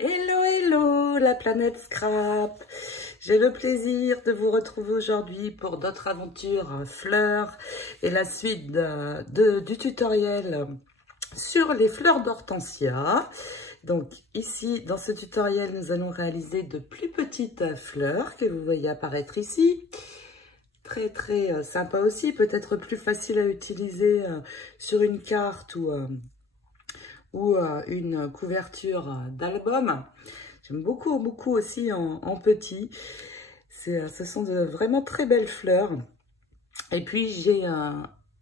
Hello, hello, la planète Scrap. J'ai le plaisir de vous retrouver aujourd'hui pour d'autres aventures fleurs et la suite du tutoriel sur les fleurs d'hortensia. Donc ici, dans ce tutoriel, nous allons réaliser de plus petites fleurs que vous voyez apparaître ici. Très sympa aussi, peut-être plus facile à utiliser sur une carte ou une couverture d'album. J'aime beaucoup aussi en petit. Ce sont de vraiment très belles fleurs. Et puis j'ai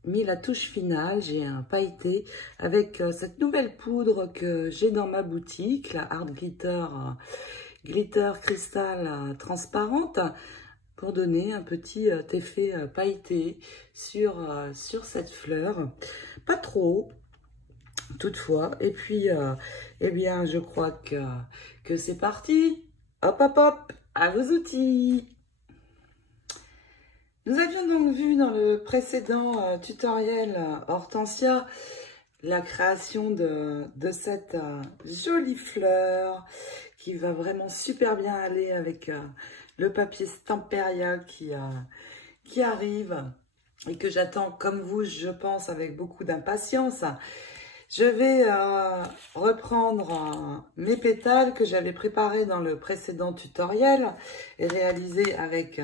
mis la touche finale, j'ai pailleté avec cette nouvelle poudre que j'ai dans ma boutique, la Art Glitter Cristal transparente, pour donner un petit effet pailleté sur cette fleur. Pas trop, toutefois. Et puis, eh bien, je crois que c'est parti. Hop, hop, hop, à vos outils. Nous avions donc vu dans le précédent tutoriel hortensia la création de cette jolie fleur qui va vraiment super bien aller avec le papier Stamperia qui arrive et que j'attends comme vous, je pense, avec beaucoup d'impatience. Je vais reprendre mes pétales que j'avais préparés dans le précédent tutoriel et réalisés avec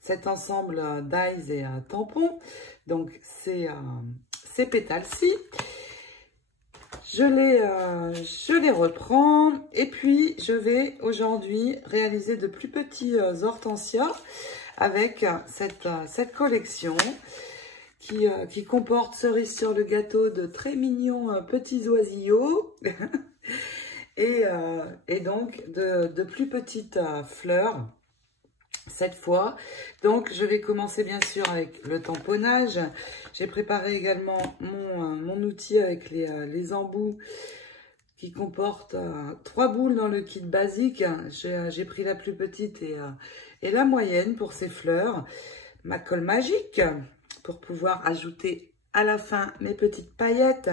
cet ensemble d'eyes et tampons. Donc, ces pétales-ci, je les reprends et puis je vais aujourd'hui réaliser de plus petits hortensias avec cette collection qui comporte cerise sur le gâteau de très mignons petits oisillons et donc de plus petites fleurs cette fois. Donc je vais commencer bien sûr avec le tamponnage. J'ai préparé également mon outil avec les embouts qui comporte 3 boules dans le kit basique. J'ai pris la plus petite et la moyenne pour ces fleurs. Ma colle magique pour pouvoir ajouter à la fin mes petites paillettes,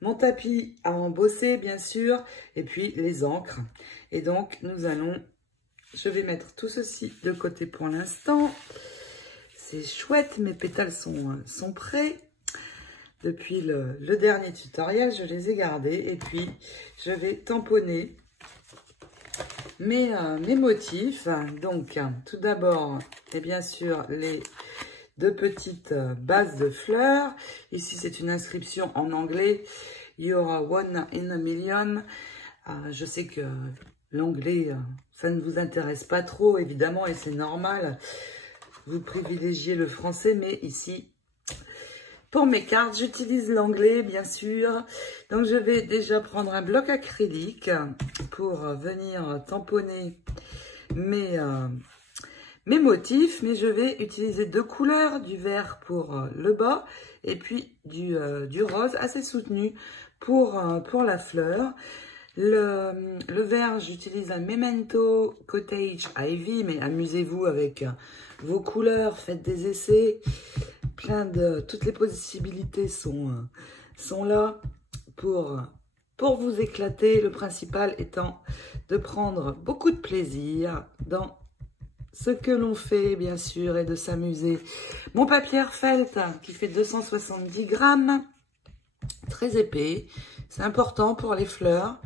mon tapis à embosser bien sûr, et puis les encres. Et donc je vais mettre tout ceci de côté pour l'instant. C'est chouette, mes pétales sont prêts. Depuis le dernier tutoriel, je les ai gardés et puis je vais tamponner mes motifs. Donc tout d'abord, et bien sûr les deux petites bases de fleurs. Ici, c'est une inscription en anglais. You're one in a million. Je sais que l'anglais, ça ne vous intéresse pas trop, évidemment, et c'est normal. Vous privilégiez le français, mais ici, pour mes cartes, j'utilise l'anglais, bien sûr. Donc, je vais déjà prendre un bloc acrylique pour venir tamponner mes motifs, mais je vais utiliser deux couleurs, du vert pour le bas et puis du rose assez soutenu pour la fleur. Le vert, j'utilise un Memento Cottage Ivy, mais amusez-vous avec vos couleurs, faites des essais. Toutes les possibilités sont là pour vous éclater. Le principal étant de prendre beaucoup de plaisir dans ce que l'on fait, bien sûr, et de s'amuser. Mon papier felt qui fait 270 grammes, très épais. C'est important pour les fleurs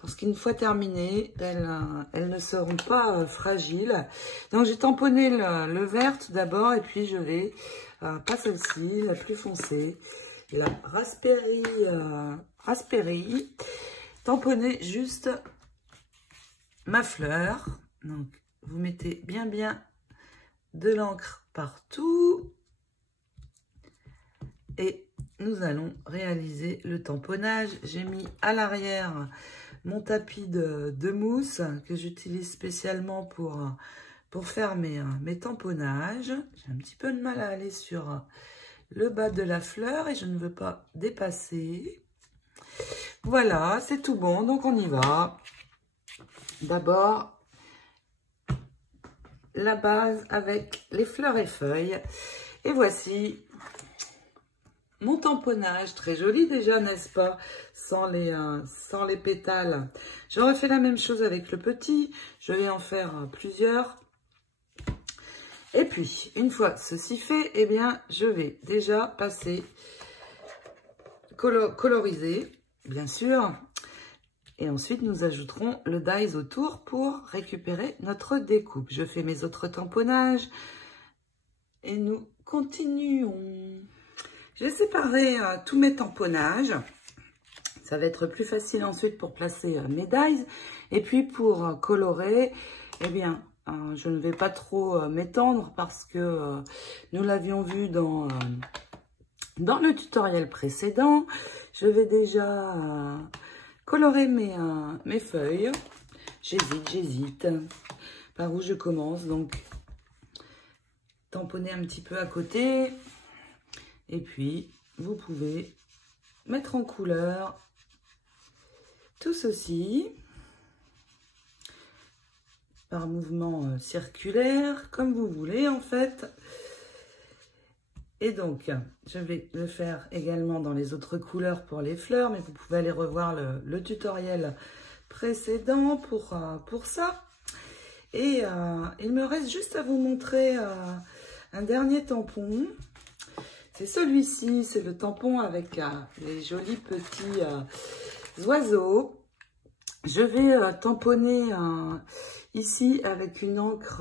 parce qu'une fois terminées, elles ne seront pas fragiles. Donc, j'ai tamponné le vert tout d'abord et puis je vais, pas celle-ci, la plus foncée, la raspberry, tamponner juste ma fleur. Donc, vous mettez bien de l'encre partout et nous allons réaliser le tamponnage. J'ai mis à l'arrière mon tapis de mousse que j'utilise spécialement pour faire mes tamponnages. J'ai un petit peu de mal à aller sur le bas de la fleur et je ne veux pas dépasser. Voilà, c'est tout bon, donc on y va. D'abord, la base avec les fleurs et feuilles. Et voici mon tamponnage, très joli déjà, n'est-ce pas, sans les pétales. Je refais la même chose avec le petit, je vais en faire plusieurs. Et puis, une fois ceci fait, eh bien, je vais déjà passer, coloriser, bien sûr. Et ensuite, nous ajouterons le dies autour pour récupérer notre découpe. Je fais mes autres tamponnages et nous continuons. J'ai séparé tous mes tamponnages. Ça va être plus facile ensuite pour placer mes dies. Et puis pour colorer, eh bien, je ne vais pas trop m'étendre parce que nous l'avions vu dans le tutoriel précédent. Je vais déjà colorer mes feuilles. J'hésite. Par où je commence, donc tamponner un petit peu à côté. Et puis, vous pouvez mettre en couleur tout ceci par mouvement circulaire, comme vous voulez en fait. Et donc, je vais le faire également dans les autres couleurs pour les fleurs, mais vous pouvez aller revoir le tutoriel précédent pour ça. Et il me reste juste à vous montrer un dernier tampon. C'est celui-ci, c'est le tampon avec les jolis petits oiseaux. Je vais tamponner ici avec une encre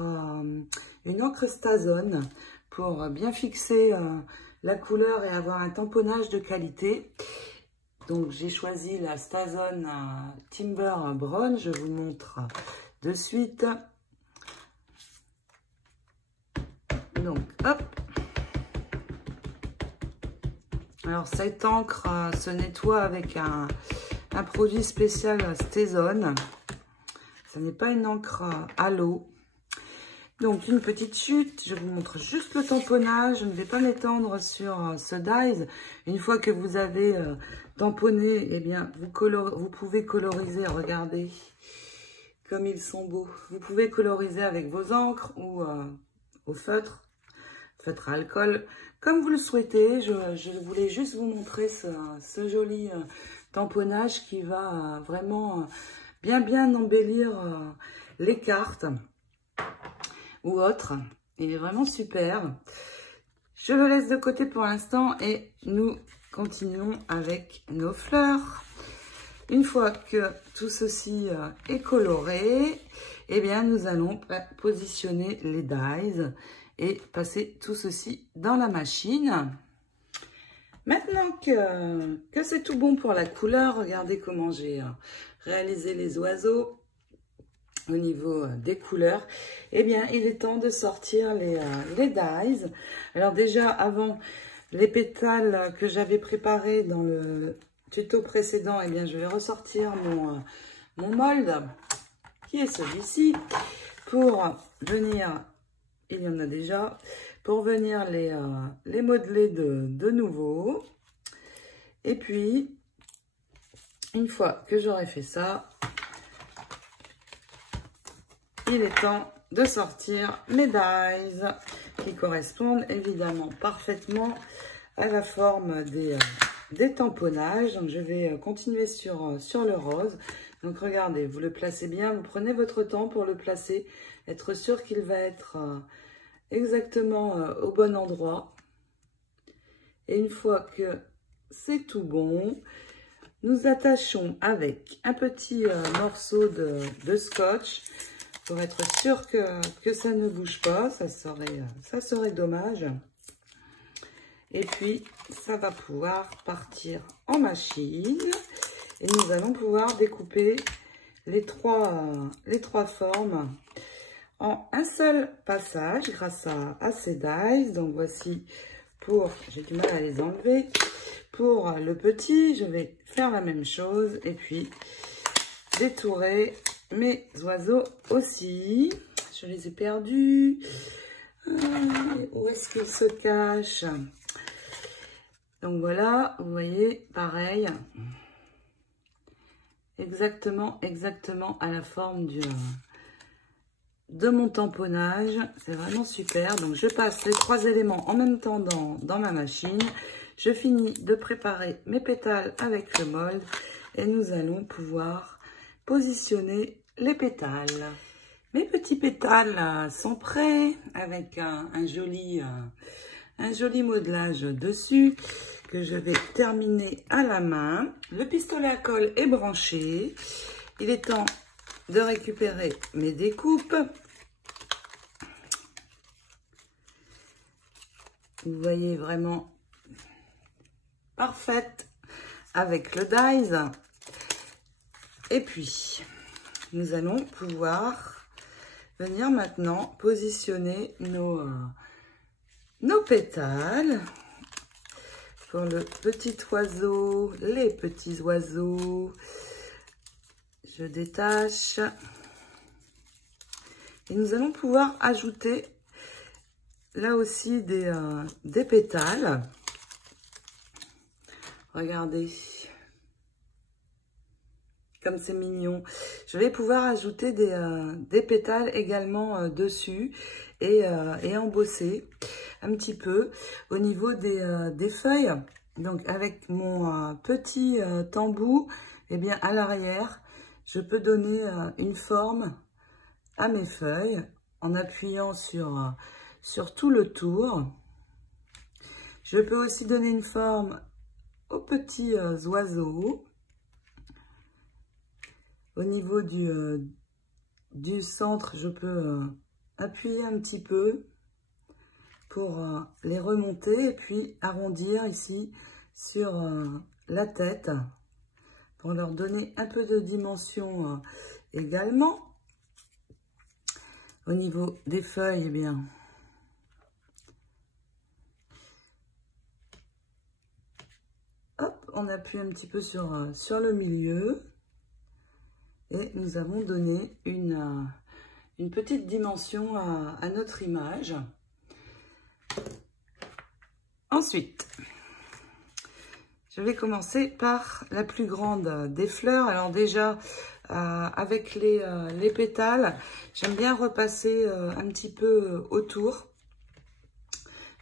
Stazone pour bien fixer la couleur et avoir un tamponnage de qualité. Donc j'ai choisi la Stazone Timber Brown, je vous montre de suite. Donc hop. Alors cette encre se nettoie avec un produit spécial Stazone. Ce n'est pas une encre à l'eau. Donc une petite chute, je vous montre juste le tamponnage. Je ne vais pas m'étendre sur ce dies. Une fois que vous avez tamponné, eh bien vous pouvez coloriser. Regardez comme ils sont beaux. Vous pouvez coloriser avec vos encres ou au feutre à alcool, comme vous le souhaitez. Je voulais juste vous montrer ce joli tamponnage qui va vraiment bien embellir les cartes ou autres. Il est vraiment super. Je le laisse de côté pour l'instant et nous continuons avec nos fleurs. Une fois que tout ceci est coloré, eh bien nous allons positionner les dies et passer tout ceci dans la machine. Maintenant que c'est tout bon pour la couleur, regardez comment j'ai réalisé les oiseaux au niveau des couleurs. Eh bien, il est temps de sortir les dies. Alors déjà, avant les pétales que j'avais préparés dans le tuto précédent, eh bien, je vais ressortir mon mold, qui est celui-ci, pour venir... Il y en a déjà. Pour venir les modeler de nouveau. Et puis, une fois que j'aurai fait ça, il est temps de sortir mes dies qui correspondent évidemment parfaitement à la forme des tamponnages. Donc, je vais continuer sur le rose. Donc, regardez, vous le placez bien. Vous prenez votre temps pour le placer. Être sûr qu'il va être exactement au bon endroit. Et une fois que c'est tout bon, nous attachons avec un petit morceau de scotch pour être sûr que ça ne bouge pas. Ça serait dommage. Et puis, ça va pouvoir partir en machine. Et nous allons pouvoir découper les trois formes en un seul passage grâce à ces dies. Donc voici pour, j'ai du mal à les enlever, pour le petit, je vais faire la même chose et puis détourer mes oiseaux aussi. Je les ai perdus. Où est-ce qu'ils se cachent? Donc voilà, vous voyez, pareil, exactement à la forme de mon tamponnage. C'est vraiment super. Donc je passe les trois éléments en même temps dans ma machine. je finis de préparer mes pétales avec le mold et nous allons pouvoir positionner les pétales. Mes petits pétales sont prêts avec un joli modelage dessus que je vais terminer à la main. Le pistolet à colle est branché. Il est temps de récupérer mes découpes. Vous voyez vraiment parfaite avec le dies. Et puis, nous allons pouvoir venir maintenant positionner nos pétales. Pour le petit oiseau, les petits oiseaux, je détache. Et nous allons pouvoir ajouter là aussi des pétales. Regardez, comme c'est mignon. Je vais pouvoir ajouter des pétales également dessus et embosser un petit peu au niveau des feuilles. Donc avec mon petit tambour, eh bien à l'arrière, je peux donner une forme à mes feuilles en appuyant sur tout le tour. Je peux aussi donner une forme aux petits oiseaux. Au niveau du centre, je peux appuyer un petit peu pour les remonter et puis arrondir ici sur la tête pour leur donner un peu de dimension également. Au niveau des feuilles, eh bien, hop, on appuie un petit peu sur le milieu et nous avons donné une petite dimension à notre image. Ensuite, je vais commencer par la plus grande des fleurs. Alors déjà, avec les pétales, j'aime bien repasser un petit peu autour.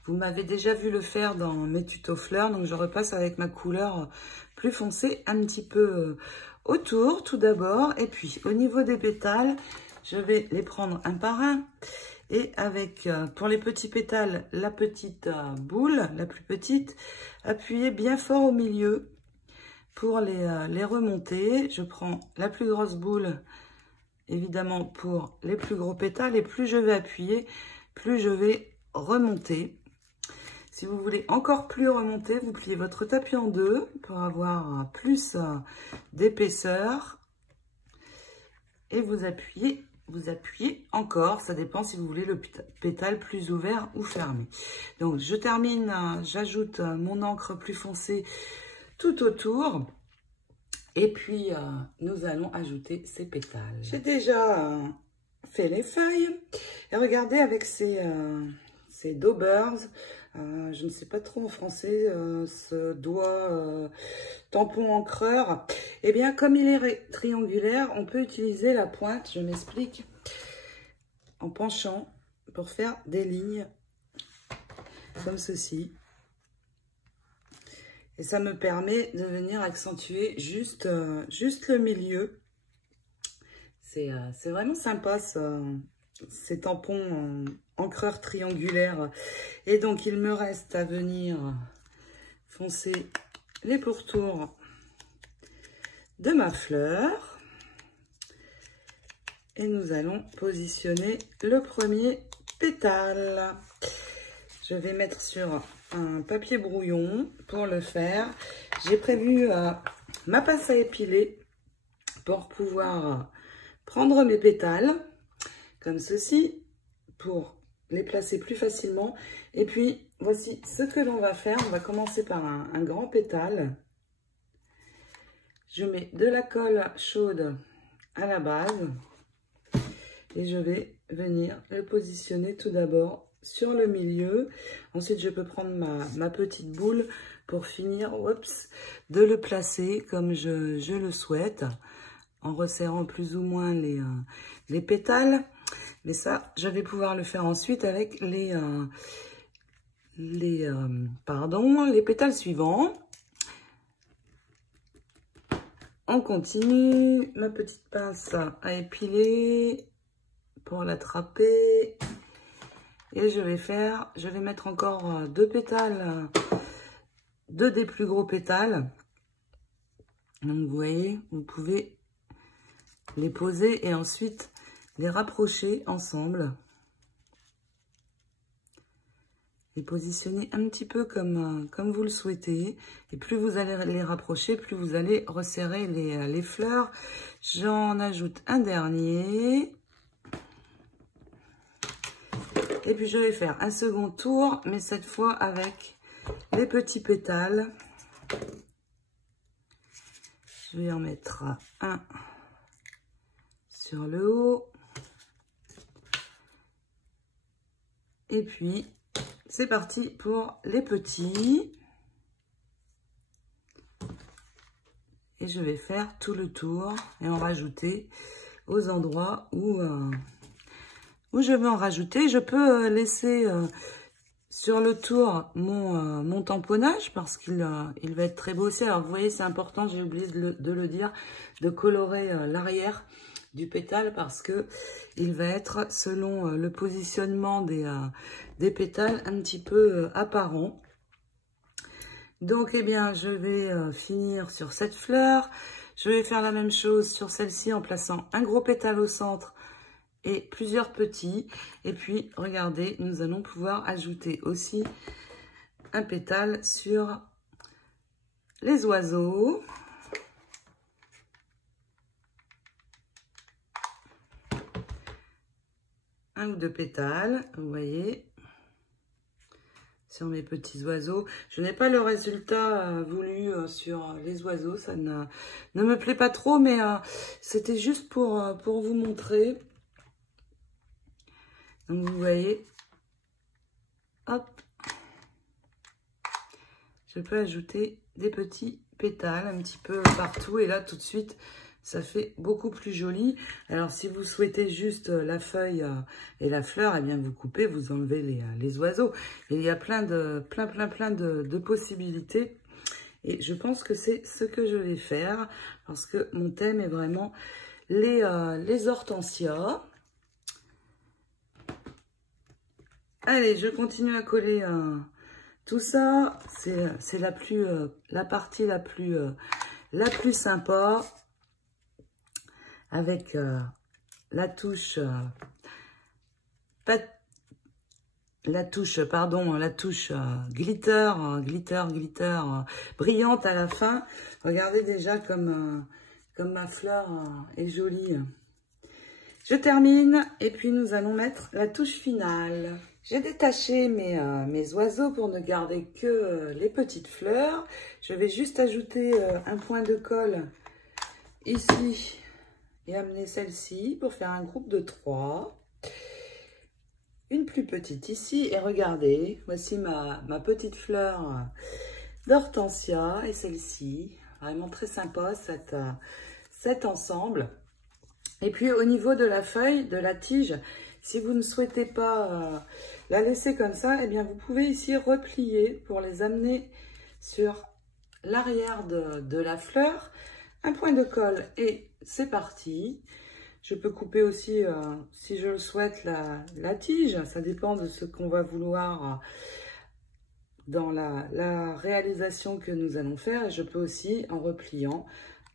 Vous m'avez déjà vu le faire dans mes tutos fleurs, donc je repasse avec ma couleur plus foncée un petit peu autour tout d'abord. Et puis au niveau des pétales, je vais les prendre un par un. Et avec, pour les petits pétales, la petite boule, la plus petite, appuyez bien fort au milieu pour les remonter. Je prends la plus grosse boule, évidemment, pour les plus gros pétales. Et plus je vais appuyer, plus je vais remonter. Si vous voulez encore plus remonter, vous pliez votre tapis en deux pour avoir plus d'épaisseur. Et vous appuyez encore, ça dépend si vous voulez le pétale plus ouvert ou fermé. Donc je termine, j'ajoute mon encre plus foncée tout autour et puis nous allons ajouter ces pétales. J'ai déjà fait les feuilles et regardez avec ces daubers, je ne sais pas trop en français, ce doigt tampon encreur. Eh bien, comme il est triangulaire, on peut utiliser la pointe, je m'explique, en penchant pour faire des lignes comme ceci. Et ça me permet de venir accentuer juste le milieu. C'est vraiment sympa, ces tampons encreurs triangulaires. Et donc, il me reste à venir foncer les pourtours de ma fleur. Et nous allons positionner le premier pétale. Je vais mettre sur un papier brouillon pour le faire. J'ai prévu ma pince à épiler pour pouvoir prendre mes pétales comme ceci pour les placer plus facilement. Et puis, voici ce que l'on va faire. On va commencer par un grand pétale. Je mets de la colle chaude à la base. Et je vais venir le positionner tout d'abord sur le milieu. Ensuite, je peux prendre ma petite boule pour finir de le placer comme je le souhaite. En resserrant plus ou moins les pétales. Mais ça, je vais pouvoir le faire ensuite avec les pétales suivants. On continue. Ma petite pince à épiler pour l'attraper. Et je vais mettre encore 2 pétales, 2 des plus gros pétales. Donc vous voyez, vous pouvez les poser et ensuite les rapprocher ensemble. Les positionner un petit peu comme vous le souhaitez. Et plus vous allez les rapprocher, plus vous allez resserrer les fleurs. J'en ajoute un dernier. Et puis je vais faire un second tour, mais cette fois avec les petits pétales. Je vais en mettre un sur le haut. Et puis c'est parti pour les petits. Et je vais faire tout le tour et en rajouter aux endroits où je veux en rajouter. Je peux laisser sur le tour mon tamponnage parce qu'il va être très beau aussi. Alors vous voyez, c'est important, j'ai oublié de le dire, de colorer l'arrière du pétale parce que il va être, selon le positionnement des pétales, un petit peu apparent. Donc, eh bien, je vais finir sur cette fleur. Je vais faire la même chose sur celle-ci en plaçant un gros pétale au centre et plusieurs petits. Et puis, regardez, nous allons pouvoir ajouter aussi un pétale sur les oiseaux. Un ou 2 pétales, vous voyez, sur mes petits oiseaux. Je n'ai pas le résultat voulu sur les oiseaux, ça ne me plaît pas trop, mais c'était juste pour vous montrer. Donc vous voyez, hop, je peux ajouter des petits pétales un petit peu partout, et là tout de suite, ça fait beaucoup plus joli. Alors, si vous souhaitez juste la feuille et la fleur, eh bien, vous coupez, vous enlevez les oiseaux. Et il y a plein de possibilités. Et je pense que c'est ce que je vais faire parce que mon thème est vraiment les hortensias. Allez, je continue à coller tout ça. C'est la partie la plus sympa. Avec la touche glitter, brillante à la fin. Regardez déjà comme ma fleur est jolie. Je termine et puis nous allons mettre la touche finale. J'ai détaché mes oiseaux pour ne garder que les petites fleurs. Je vais juste ajouter un point de colle ici. Et amener celle-ci pour faire un groupe de 3. Une plus petite ici. Et regardez, voici ma petite fleur d'hortensia. Et celle-ci, vraiment très sympa cet ensemble. Et puis au niveau de la feuille, de la tige, si vous ne souhaitez pas la laisser comme ça, eh bien vous pouvez ici replier pour les amener sur l'arrière de la fleur. Un point de colle et c'est parti. Je peux couper aussi, si je le souhaite, la tige. Ça dépend de ce qu'on va vouloir dans la réalisation que nous allons faire. Et je peux aussi, en repliant,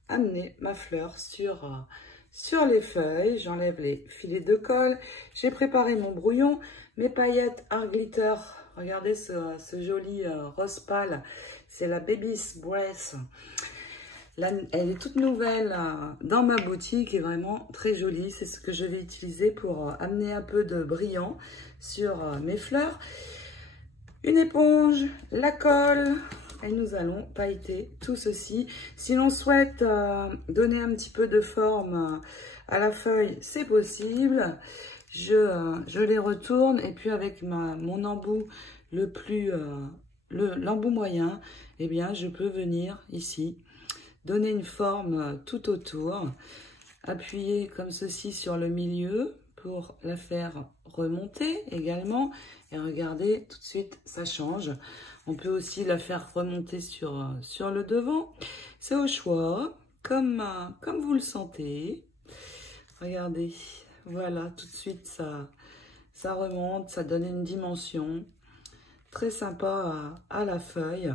amener ma fleur sur les feuilles. J'enlève les filets de colle. J'ai préparé mon brouillon, mes paillettes Art Glitter. Regardez ce joli rose pâle. C'est la Baby's Breath. Elle est toute nouvelle dans ma boutique et vraiment très jolie. C'est ce que je vais utiliser pour amener un peu de brillant sur mes fleurs. Une éponge, la colle et nous allons pailleter tout ceci. Si l'on souhaite donner un petit peu de forme à la feuille, c'est possible. Je les retourne et puis avec mon embout l'embout moyen, eh bien je peux venir ici donner une forme tout autour, appuyer comme ceci sur le milieu pour la faire remonter également. Et regardez, tout de suite, ça change. On peut aussi la faire remonter sur le devant. C'est au choix, comme vous le sentez. Regardez, voilà, tout de suite, ça remonte, ça donne une dimension très sympa à la feuille.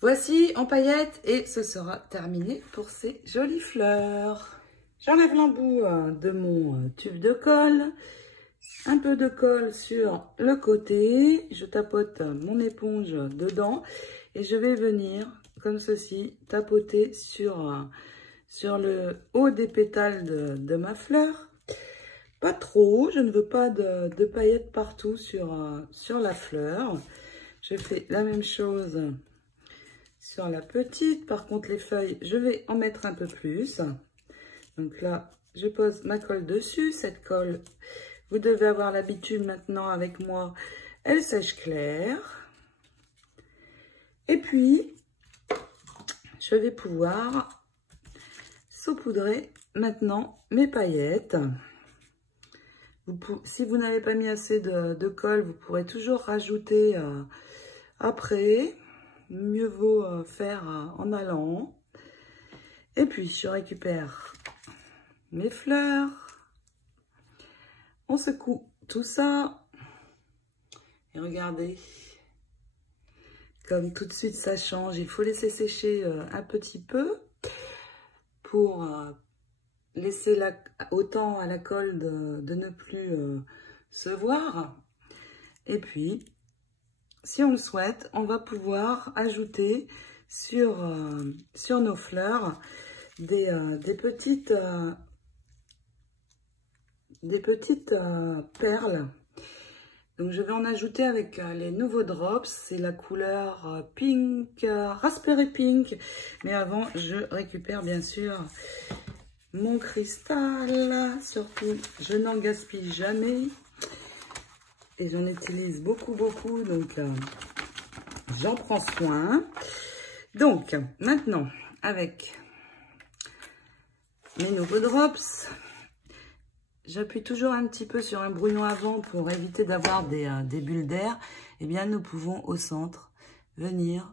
Voici en paillettes et ce sera terminé pour ces jolies fleurs. J'enlève l'embout de mon tube de colle. Un peu de colle sur le côté. Je tapote mon éponge dedans et je vais venir, comme ceci, tapoter sur le haut des pétales de ma fleur. Pas trop, je ne veux pas de paillettes partout sur la fleur. Je fais la même chose sur la petite. Par contre, les feuilles, je vais en mettre un peu plus. Donc là, je pose ma colle dessus. Cette colle, vous devez avoir l'habitude maintenant avec moi, elle sèche clair. Et puis, je vais pouvoir saupoudrer maintenant mes paillettes. Si vous n'avez pas mis assez de colle, vous pourrez toujours rajouter après. Mieux vaut faire en allant. Et puis, je récupère mes fleurs. On secoue tout ça. Et regardez, comme tout de suite ça change. Il faut laisser sécher un petit peu pour laisser autant à la colle de ne plus se voir. Et puis, si on le souhaite, on va pouvoir ajouter sur nos fleurs des petites perles. Donc, je vais en ajouter avec les nouveaux drops. C'est la couleur pink, raspberry pink. Mais avant, je récupère bien sûr mon cristal. Surtout, je n'en gaspille jamais. Et j'en utilise beaucoup, beaucoup. Donc, j'en prends soin. Donc, maintenant, avec mes nouveaux drops, j'appuie toujours un petit peu sur un brouillon avant pour éviter d'avoir des bulles d'air. Eh bien, nous pouvons au centre venir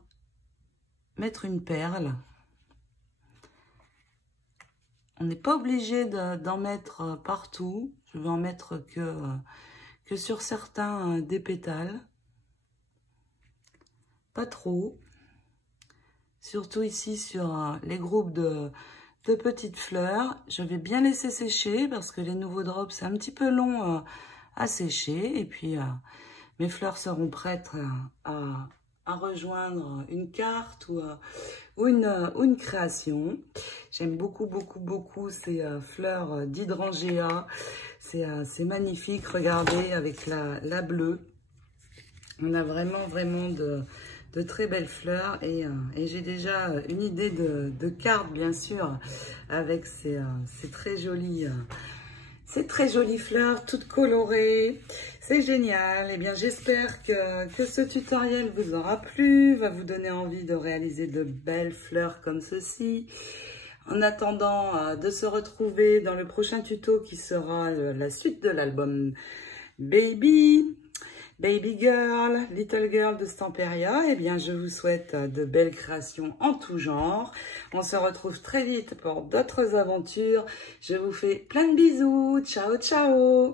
mettre une perle. On n'est pas obligé d'en mettre partout. Je vais en mettre que sur certains des pétales. Pas trop. Surtout ici sur les groupes de petites fleurs. Je vais bien laisser sécher parce que les nouveaux drops, c'est un petit peu long à sécher. Et puis, mes fleurs seront prêtes à rejoindre une carte ou une création. J'aime beaucoup, beaucoup, beaucoup ces fleurs d'hydrangea. C'est magnifique. Regardez avec la bleue. On a vraiment, vraiment de très belles fleurs et j'ai déjà une idée de carte bien sûr avec ces très jolies fleurs toutes colorées. C'est génial. Et bien j'espère que ce tutoriel vous aura plu, va vous donner envie de réaliser de belles fleurs comme ceci. En attendant de se retrouver dans le prochain tuto qui sera la suite de l'album Baby Girl, Little Girl de Stamperia, eh bien, je vous souhaite de belles créations en tout genre. On se retrouve très vite pour d'autres aventures. Je vous fais plein de bisous. Ciao, ciao!